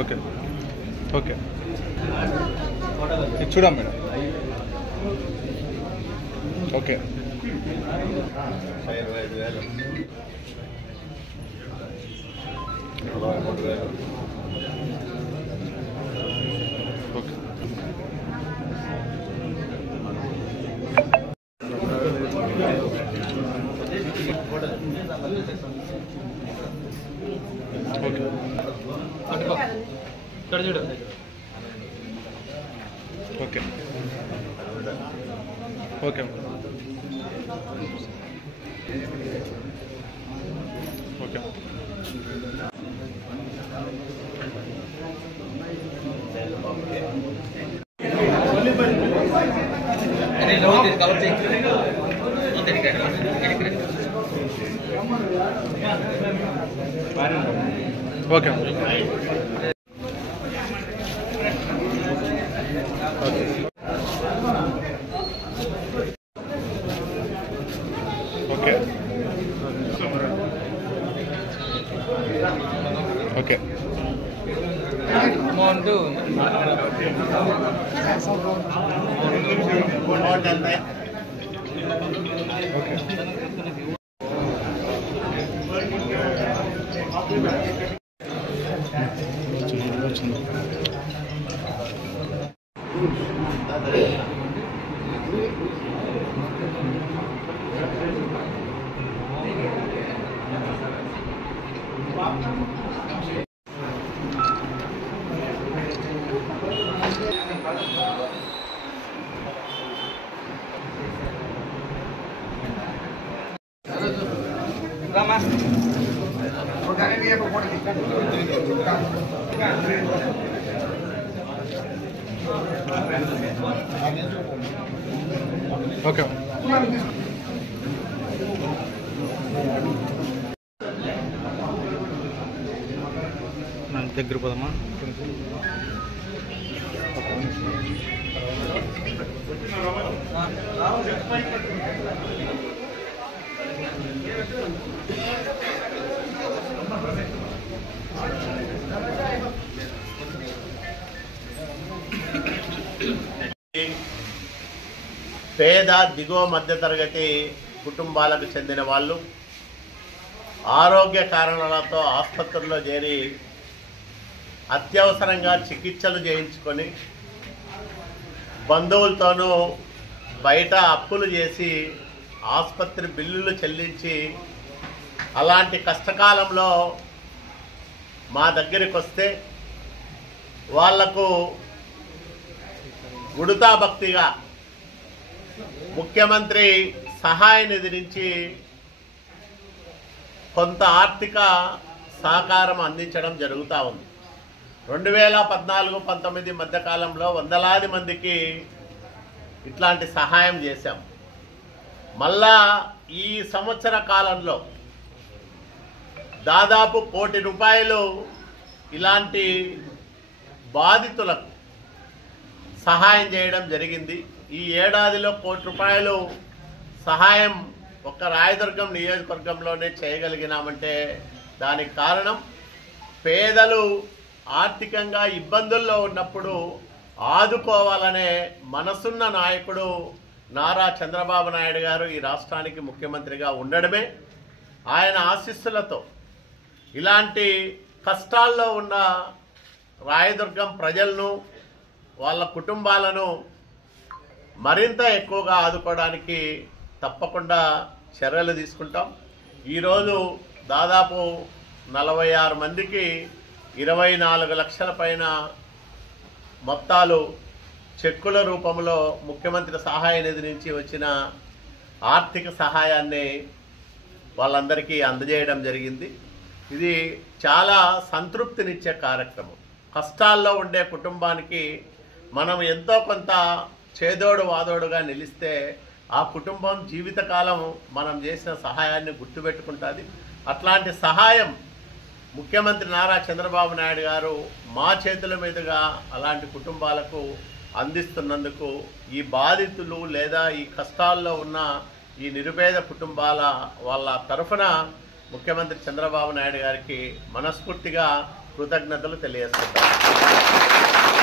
Okay okay చూడమ్మా madam. Okay 25,000 okay okay okay okay okay okay okay amount okay okay దగ్గర పోదమ్మా. పేద దిగువ మధ్యతరగతి కుటుంబాలకు చెందిన వాళ్ళు ఆరోగ్య కారణాలతో ఆసుపత్రుల్లో చేరి అత్యవసరంగా చికిత్సలు చేయించుకొని బంధువులతోనూ బయట అప్పులు చేసి ఆసుపత్రి బిల్లులు చెల్లించి అలాంటి కష్టకాలంలో మా దగ్గరికి వస్తే వాళ్లకు ఉడతా భక్తిగా ముఖ్యమంత్రి సహాయ నిధి నుంచి కొంత ఆర్థిక సహకారం అందించడం జరుగుతూ ఉంది. 2014-19 మధ్యకాలంలో వందలాది మందికి ఇట్లాంటి సహాయం చేశాం. మళ్ళా ఈ సంవత్సర కాలంలో దాదాపు 1 కోటి రూపాయలు ఇలాంటి బాధితులకు సహాయం చేయడం జరిగింది. ఈ ఏడాదిలో 1 కోటి రూపాయలు సహాయం ఒక్క రాయదుర్గం నియోజకవర్గంలోనే చేయగలిగినామంటే దానికి కారణం పేదలు ఆర్థికంగా ఇబ్బందుల్లో ఉన్నప్పుడు ఆదుకోవాలనే మనసున్న నాయకుడు నారా చంద్రబాబు నాయుడు గారు ఈ రాష్ట్రానికి ముఖ్యమంత్రిగా ఉండడమే. ఆయన ఆశీస్సులతో ఇలాంటి కష్టాల్లో ఉన్న రాయదుర్గం ప్రజలను వాళ్ళ కుటుంబాలను మరింత ఎక్కువగా ఆదుకోవడానికి తప్పకుండా చర్యలు తీసుకుంటాం. ఈరోజు దాదాపు 46 మందికి 24 లక్షల పైన మొత్తాలు చెక్కుల రూపంలో ముఖ్యమంత్రి సహాయ నిధి నుంచి వచ్చిన ఆర్థిక సహాయాన్ని వాళ్ళందరికీ అందజేయడం జరిగింది. ఇది చాలా సంతృప్తినిచ్చే కార్యక్రమం. కష్టాల్లో ఉండే కుటుంబానికి మనం ఎంతో కొంత చేదోడు వాదోడుగా నిలిస్తే ఆ కుటుంబం జీవితకాలం మనం చేసిన సహాయాన్ని గుర్తుపెట్టుకుంటుంది. అట్లాంటి సహాయం ముఖ్యమంత్రి నారా చంద్రబాబు నాయుడు గారు మా చేతుల మీదుగా అలాంటి కుటుంబాలకు అందిస్తున్నందుకు ఈ బాధితులు లేదా ఈ కష్టాల్లో ఉన్న ఈ నిరుపేద కుటుంబాల వాళ్ళ తరఫున ముఖ్యమంత్రి చంద్రబాబు నాయుడు గారికి మనస్ఫూర్తిగా కృతజ్ఞతలు తెలియజేస్తున్నాను.